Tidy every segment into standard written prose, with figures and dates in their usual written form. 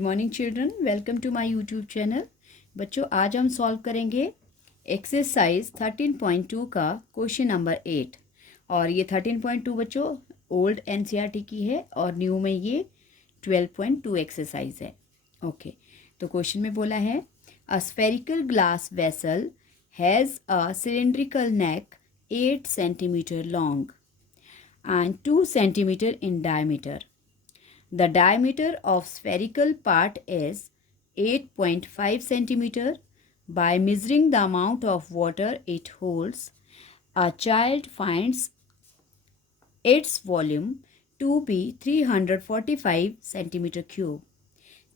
Good morning children, welcome to my YouTube channel. बच्चों, आज हम सॉल्व करेंगे एक्सरसाइज 13.2 का क्वेश्चन नंबर 8। और ये 13.2 बच्चों ओल्ड एनसीईआरटी की है और न्यू में ये 12.2 एक्सरसाइज है। ओके, तो क्वेश्चन में बोला है a spherical glass vessel has a cylindrical neck 8 centimetre long and 2 centimeter in diameter. The diameter of spherical part is 8.5 centimeter. By measuring the amount of water it holds, a child finds its volume to be 345 centimeter cube.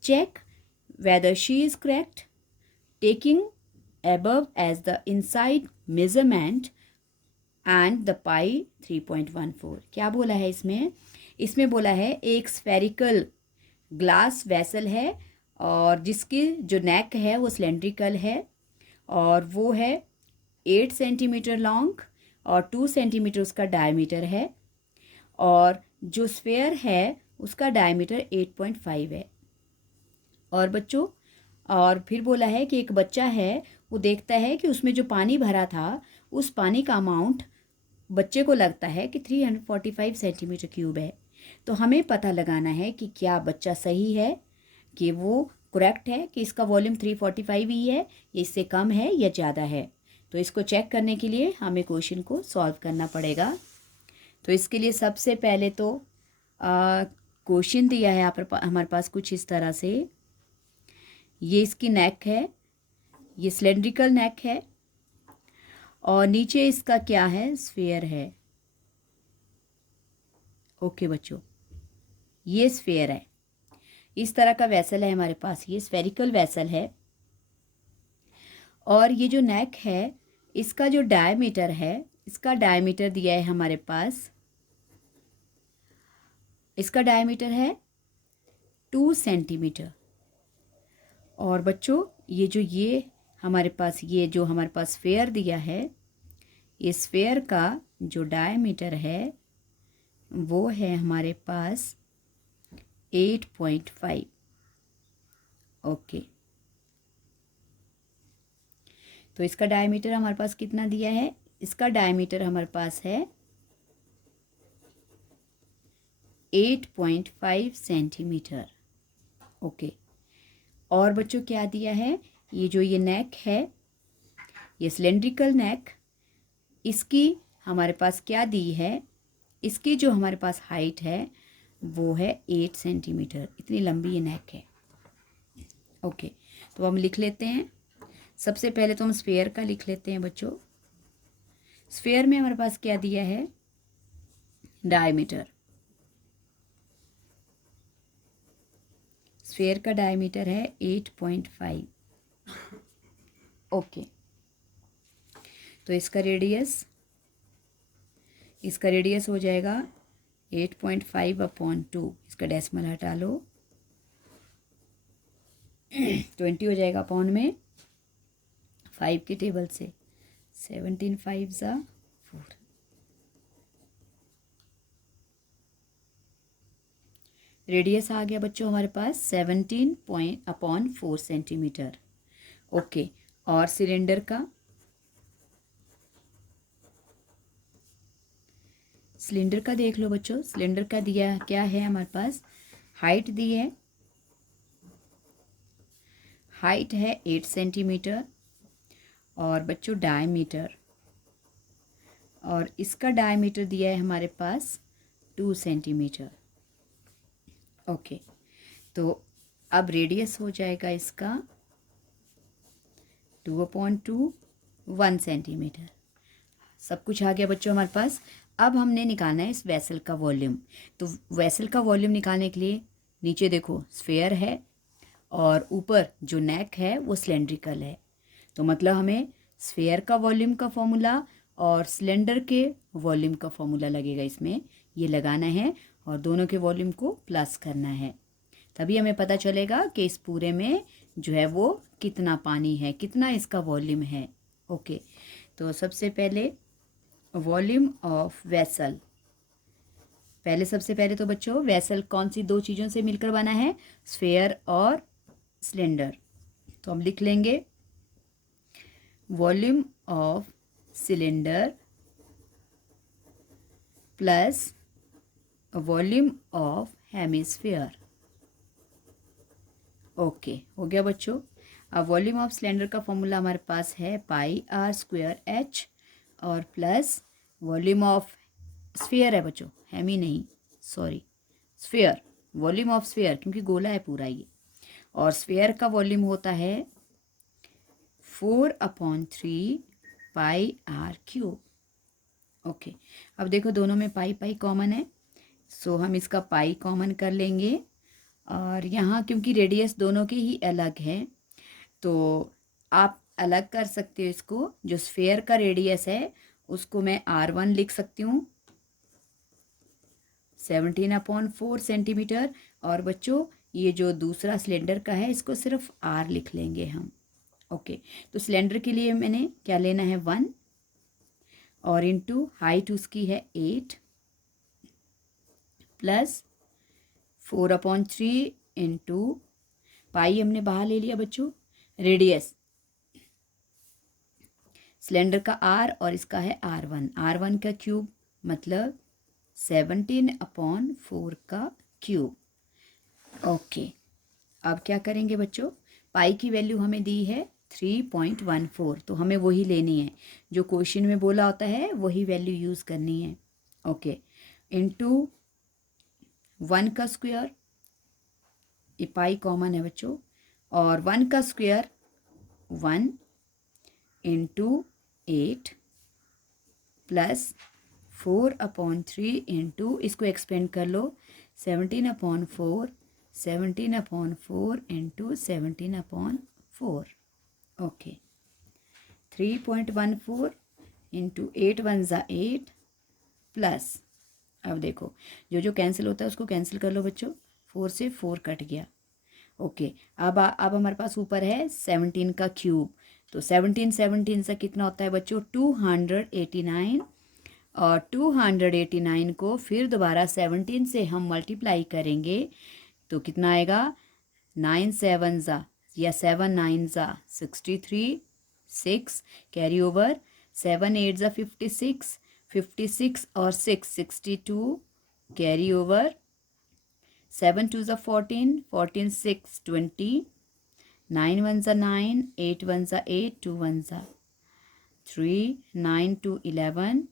Check whether she is correct. Taking above as the inside measurement and the pi 3.14। क्या बोला है इसमें बोला है एक spherical glass vessel है और जिसकी जो नेक है वो सिलेंड्रिकल है और वो है 8 सेंटीमीटर लॉन्ग और 2 सेंटीमीटर उसका डायमीटर है और जो स्फेयर है उसका डायमीटर 8.5 है। और बच्चों, और फिर बोला है कि एक बच्चा है वो देखता है कि उसमें जो पानी भरा था उस पानी का अमाउंट बच्चे को लगता है कि 345 सेंटीमीटर क्यूब है। तो हमें पता लगाना है कि क्या बच्चा सही है, कि वो करेक्ट है, कि इसका वॉल्यूम 345 ही है, या इससे कम है या ज़्यादा है। तो इसको चेक करने के लिए हमें क्वेश्चन को सॉल्व करना पड़ेगा। तो इसके लिए सबसे पहले तो क्वेश्चन दिया है यहाँ पर हमारे पास कुछ इस तरह से। ये इसकी नेक है, ये सिलेंड्रिकल नेक है और नीचे इसका क्या है, स्फेयर है। ओके बच्चों, ये स्फेयर है, इस तरह का वेसल है हमारे पास, ये स्फेरिकल वेसल है। और ये जो नेक है इसका जो डायमीटर है, इसका डायमीटर दिया है हमारे पास, इसका डायमीटर है 2 सेंटीमीटर। और बच्चों ये हमारे पास स्फेयर दिया है, इस स्फेयर का जो डायमीटर है वो है हमारे पास 8.5। ओके, तो इसका डायमीटर हमारे पास कितना दिया है, इसका डायमीटर हमारे पास है 8.5 सेंटीमीटर। ओके, और बच्चों क्या दिया है, ये नेक है, ये सिलेंड्रिकल नेक, इसकी हमारे पास क्या दी है, इसकी जो हमारे पास हाइट है वो है 8 सेंटीमीटर, इतनी लंबी ये नेक है। ओके, तो हम लिख लेते हैं। सबसे पहले तो हम स्फेयर का लिख लेते हैं बच्चों। स्फेयर में हमारे पास क्या दिया है, डायमीटर। स्फेयर का डायमीटर है 8.5। ओके, तो इसका रेडियस हो जाएगा 8.5/2। इसका डेसिमल हटा लो, 20 हो जाएगा अपॉन में 5 के टेबल से, 17 5 ज़ा 4। रेडियस आ गया बच्चों हमारे पास 17/4 सेंटीमीटर। ओके, और सिलेंडर का देख लो बच्चों। सिलेंडर का दिया क्या है हमारे पास, हाइट दी है, हाइट है 8 सेंटीमीटर और बच्चों डायमीटर, और इसका डायमीटर दिया है हमारे पास 2 सेंटीमीटर। ओके, तो अब रेडियस हो जाएगा इसका 2/2 1 सेंटीमीटर। सब कुछ आ गया बच्चों हमारे पास। अब हमने निकालना है इस वेसल का वॉल्यूम। तो वेसल का वॉल्यूम निकालने के लिए नीचे देखो स्फेयर है और ऊपर जो नेक है वो सिलेंड्रिकल है। तो मतलब हमें स्फेयर का वॉल्यूम का फॉर्मूला और सिलेंडर के वॉल्यूम का फॉर्मूला लगेगा, इसमें ये लगाना है और दोनों के वॉल्यूम को प्लस करना है, तभी हमें पता चलेगा कि इस पूरे में जो है वो कितना पानी है, कितना इसका वॉल्यूम है। ओके, तो सबसे पहले वॉल्यूम ऑफ वेसल, सबसे पहले तो बच्चों वेसल कौन सी दो चीज़ों से मिलकर बना है, स्फेयर और सिलेंडर। तो हम लिख लेंगे volume of cylinder plus volume of hemisphere. Okay, हो गया बच्चों। अब वॉल्यूम ऑफ सिलेंडर का फॉर्मूला हमारे पास है पाई आर स्क्वायर एच और प्लस वॉल्यूम ऑफ स्फीयर है बच्चों, हेमी नहीं, sorry, sphere, volume of sphere क्योंकि गोला है पूरा ये, और स्फीयर का वॉल्यूम होता है 4/3 पाई आर क्यूब। ओके, अब देखो दोनों में पाई पाई कॉमन है, सो हम इसका पाई कॉमन कर लेंगे। और यहाँ क्योंकि रेडियस दोनों के ही अलग है तो आप अलग कर सकते हो इसको। जो स्फेयर का रेडियस है उसको मैं R1 लिख सकती हूँ 17/4 सेंटीमीटर, और बच्चों ये जो दूसरा सिलेंडर का है इसको सिर्फ R लिख लेंगे हम। ओके, तो सिलेंडर के लिए मैंने क्या लेना है 1 और इनटू हाइट उसकी है 8 प्लस 4/3 इंटू पाई हमने बाहर ले लिया बच्चों, रेडियस सिलेंडर का R और इसका है R1 का क्यूब मतलब 17/4 का क्यूब। ओके, अब क्या करेंगे बच्चों, पाई की वैल्यू हमें दी है 3.14, तो हमें वही लेनी है जो क्वेश्चन में बोला होता है, वही वैल्यू यूज़ करनी है। ओके, इनटू 1 का स्क्वायर, ये पाई कॉमन है बच्चों, और 1 का स्क्वायर 1 इंटू 8 प्लस 4/3 इंटू, इसको एक्सपेंड कर लो 17/4 इंटू 17/4। ओके, 3.14 इंटू 8 1 ज़ा 8 प्लस, अब देखो जो जो कैंसिल होता है उसको कैंसिल कर लो बच्चों, 4 से 4 कट गया। ओके, अब हमारे पास ऊपर है 17 का क्यूब, तो 17 से कितना होता है बच्चों 289, और 289 को फिर दोबारा 17 से हम मल्टीप्लाई करेंगे तो कितना आएगा 9 7 ज़ा या 7 9 ज़ा 63, 6 कैरी ओवर, 7 8 ज़ा 56, 56 और 6 62 कैरी ओवर, 7 2 ज़ा 14, 14 6 20, 9 1 ज़ा 9, 8 1 ज़ा 8, 2 1 ज़ा 3, 9 2 11,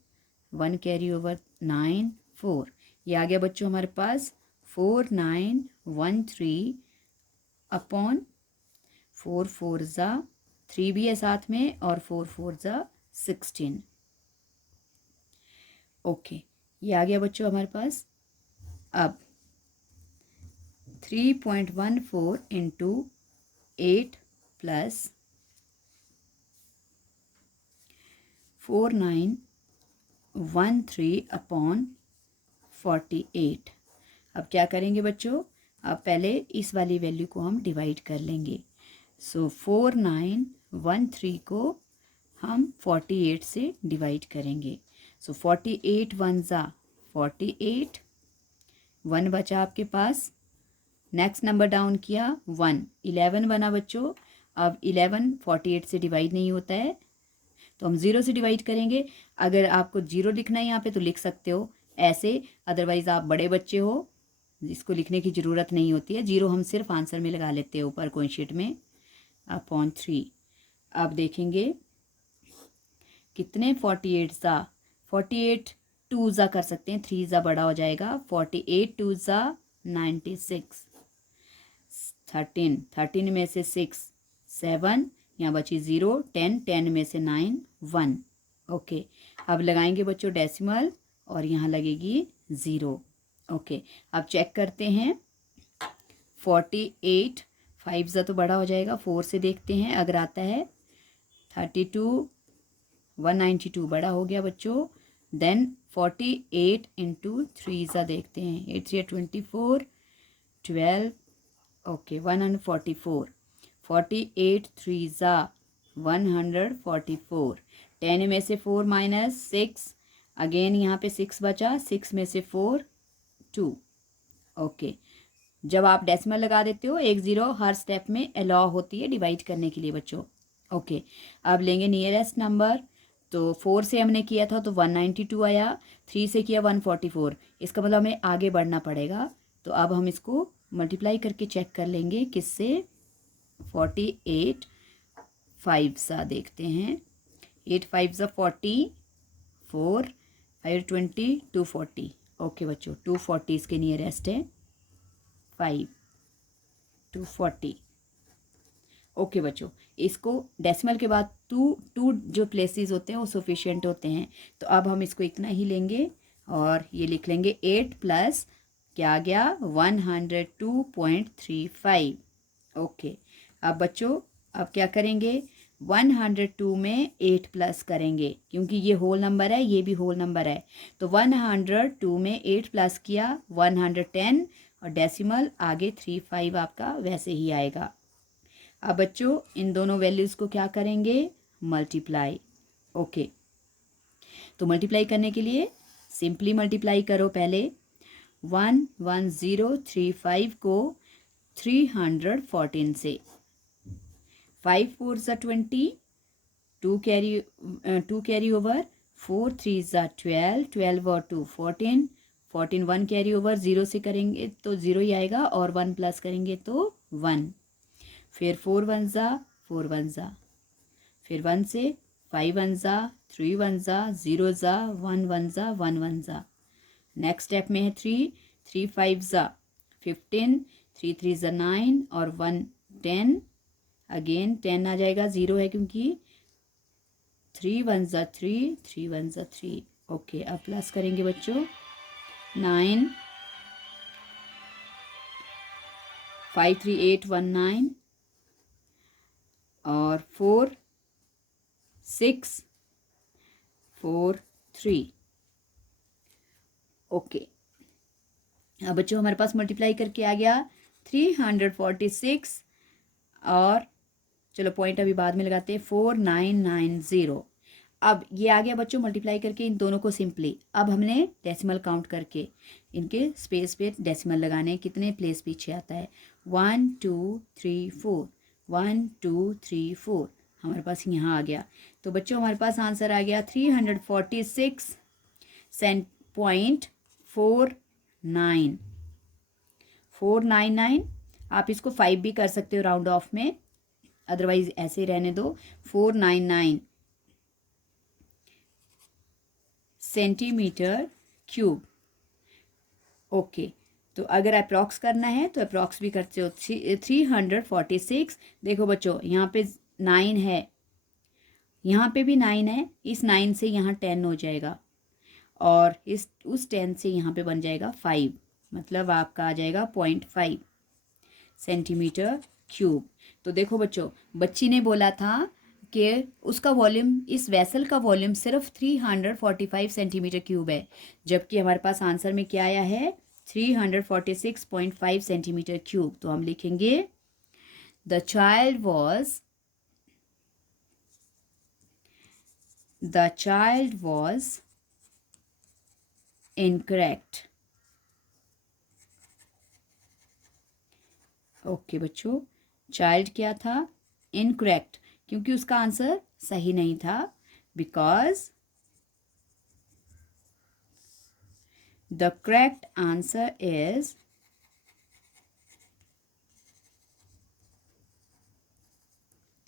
1 कैरी ओवर 9 4। ये आ गया बच्चों हमारे पास 4913/4 4 ज़ा 3 भी है साथ में और 4 4 ज़ा 16। ओके, ये आ गया बच्चों हमारे पास। अब 3.14 इंटू 8 प्लस 4913/48। अब क्या करेंगे बच्चों, अब पहले इस वाली वैल्यू को हम डिवाइड कर लेंगे। सो 4913 को हम 48 से डिवाइड करेंगे। सो 48 1 ज़ा 48, 1 बचा आपके पास, नेक्स्ट नंबर डाउन किया 1, 11 बना बच्चों। अब 11 48 से डिवाइड नहीं होता है तो हम 0 से डिवाइड करेंगे। अगर आपको 0 लिखना है यहाँ पे तो लिख सकते हो ऐसे, अदरवाइज़ आप बड़े बच्चे हो इसको लिखने की ज़रूरत नहीं होती है, 0 हम सिर्फ आंसर में लगा लेते हैं ऊपर कोइन शीट में अपॉन 3। अब देखेंगे कितने 48 ज़ा 48 2 ज़ा कर सकते हैं, 3 ज़ा बड़ा हो जाएगा, 48 2 ज़ा 96, 13 में से 6 7, यहाँ बची 0, 10 में से 9 1। ओके, अब लगाएंगे बच्चों डेसिमल और यहाँ लगेगी 0। ओके, अब चेक करते हैं 48 5 ज़ा तो बड़ा हो जाएगा, 4 से देखते हैं अगर आता है, 32 192 बड़ा हो गया बच्चों। देन 48 इंटू 3 ज़ा देखते हैं, 8 3 24 12, ओके 144, 48 3 ज़ा 144, 10 में से 4 माइनस 6, अगेन यहाँ पे 6 बचा, 6 में से 4 2। ओके, जब आप डेसिमल लगा देते हो 1 0 हर स्टेप में अलाउ होती है डिवाइड करने के लिए बच्चों। ओके, अब लेंगे नियरेस्ट नंबर। तो 4 से हमने किया था तो 192 आया, 3 से किया 144, इसका मतलब हमें आगे बढ़ना पड़ेगा। तो अब हम इसको मल्टीप्लाई करके चेक कर लेंगे किससे, 48 5 सा देखते हैं, 8 5 सा 40, 4 5 20 240। ओके बच्चों, 240 इसके नियरेस्ट है, 5 240। ओके बच्चों, इसको डेसिमल के बाद टू जो प्लेसेस होते हैं वो सफिशिएंट होते हैं। तो अब हम इसको इतना ही लेंगे और ये लिख लेंगे 8 प्लस क्या आ गया 102.35। ओके, अब बच्चों अब क्या करेंगे, 102 में 8 प्लस करेंगे क्योंकि ये होल नंबर है, ये भी होल नंबर है। तो 102 में 8 प्लस किया 110 और डेसिमल आगे 35 आपका वैसे ही आएगा। अब बच्चों इन दोनों वैल्यूज़ को क्या करेंगे, मल्टीप्लाई। ओके, तो मल्टीप्लाई करने के लिए सिंपली मल्टीप्लाई करो पहले। 11035 को 314 से, 5 4 ज़ा 20, 2 कैरी ओवर, 4 3 ज़ा 12, 12 और 2 14, 14 1 कैरी ओवर, 0 से करेंगे तो 0 ही आएगा और 1 प्लस करेंगे तो 1। फिर 4 1 ज़ा 4 1 ज़ा, फिर 1 से 5 1 ज़ा 3 1 ज़ा 0 ज़ा 1 1 ज़ा 1 1 ज़ा। नेक्स्ट स्टेप में है 3 3 5 ज़ा 15, 3 3 ज़ा 9 और 1 10। अगेन 10 आ जाएगा, 0 है क्योंकि 3 1 ज़ा 3, 3 1 ज़ा 3। ओके, अब प्लस करेंगे बच्चों, 9 5 3 8 1 9 और 4 6 4 3। ओके, अब बच्चों हमारे पास मल्टीप्लाई करके आ गया 346 और चलो पॉइंट अभी बाद में लगाते हैं 4990। अब ये आ गया बच्चों मल्टीप्लाई करके इन दोनों को सिंपली। अब हमने डेसिमल काउंट करके इनके स्पेस पे डेसिमल लगाने, कितने प्लेस पीछे आता है, 1 2 3 4, 1 2 3 4 हमारे पास यहाँ आ गया। तो बच्चों हमारे पास आंसर आ गया 346.499। आप इसको 5 भी कर सकते हो राउंड ऑफ में, अदरवाइज ऐसे ही रहने दो। 499 सेंटीमीटर क्यूब। ओके, तो अगर अप्रॉक्स करना है तो अप्रॉक्स भी करते हो। 346, देखो बच्चों यहाँ पे 9 है, यहाँ पे भी 9 है, इस 9 से यहाँ 10 हो जाएगा और उस 10 से यहाँ पे बन जाएगा 5, मतलब आपका आ जाएगा 0.5 सेंटीमीटर क्यूब। तो देखो बच्चों, बच्ची ने बोला था कि उसका वॉल्यूम, इस वेसल का वॉल्यूम सिर्फ 345 सेंटीमीटर क्यूब है, जबकि हमारे पास आंसर में क्या आया है 346.5 सेंटीमीटर क्यूब। तो हम लिखेंगे the child was incorrect. Okay बच्चों, चाइल्ड क्या था, इनकरेक्ट, क्योंकि उसका आंसर सही नहीं था, because the correct answer is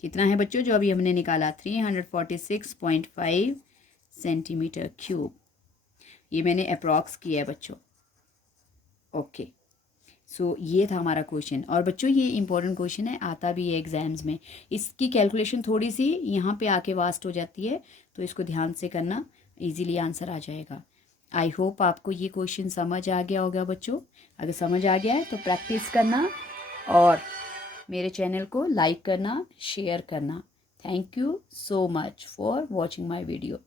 कितना है बच्चों जो अभी हमने निकाला, 346.5 सेंटीमीटर क्यूब। ये मैंने अप्रॉक्स किया है बच्चों। ओके, सो ये था हमारा क्वेश्चन। और बच्चों ये इंपॉर्टेंट क्वेश्चन है, आता भी है एग्जाम्स में। इसकी कैलकुलेशन थोड़ी सी यहाँ पे आके वास्ट हो जाती है, तो इसको ध्यान से करना, इजीली आंसर आ जाएगा। आई होप आपको ये क्वेश्चन समझ आ गया होगा बच्चों। अगर समझ आ गया है तो प्रैक्टिस करना और मेरे चैनल को लाइक करना, शेयर करना। Thank you so much for watching my video.